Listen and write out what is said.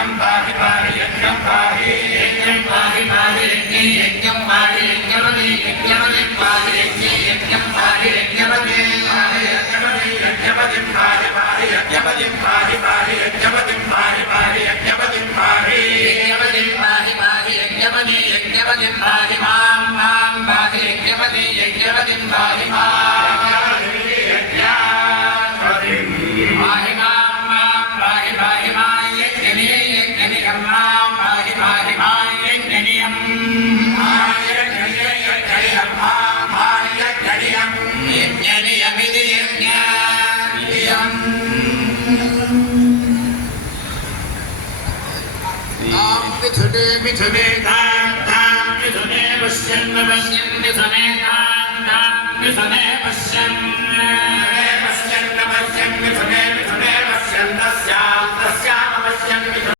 यज्ञं पाहि पाहि यज्ञं पाहि यज्ञं पाहि पाहि यज्ञे यज्ञं पाहि यज्ञवते यज्ञवते पाहि यज्ञे यज्ञं पाहि यज्ञवते पाहि यज्ञवते यज्ञवते पाहि पाहि यज्ञवते पाहि पाहि यज्ञवते पाहि पाहि यज्ञवते पाहि यज्ञवते पाहि पाहि यज्ञवते यज्ञवते पाहि मां मां पाहि यज्ञवते यज्ञवते पाहि मां पाहि मां मां पाहि पाहि मां यज्ञने यज्ञने मां पाहि पाहि मां यज्ञनियं मां यज्ञने यज्ञने मां मां यज्ञनियं यज्ञनियमिति यज्ञनियं तां मिथुने मिथुने तां तां मिथुने पश्यन् पश्यन् मिथुने तां तां मिथुने पश्यन् पश्यन् पश्यन् मिथुने मिथुने पश्यन् तस्यां तस्यां पश्यन्